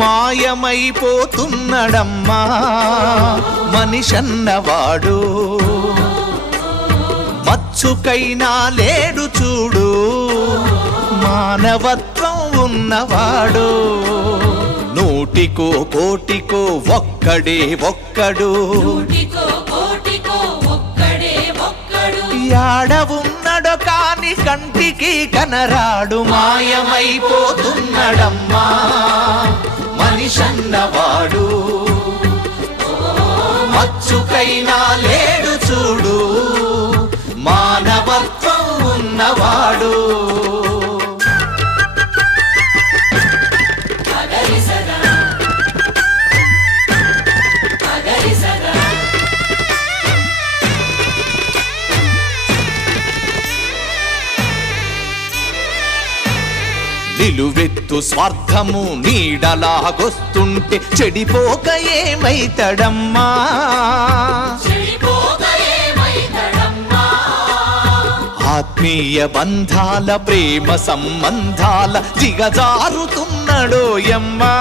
మాయమైపోతున్నడమ్మా మనిషన్నవాడు, మచ్చుకైనా లేడు చూడు మానవత్వం ఉన్నవాడు. నూటికో కోటికో ఒక్కడే ఒక్కడు, యాడ ఉన్నడో కాని కంటికి కనరాడు. మాయమైపోతున్నడమ్మా మనిషన్నవాడు, మచ్చుకైనా లేడు చూడు మానవత్వం ఉన్నవాడు. నిలువెత్తు స్వార్థము నీడలాగొస్తుంటే చెడిపోక ఏమైతడమ్మా, ఆత్మీయ బంధాల ప్రేమ సంబంధాల దిగజారుతున్నడోయమ్మా.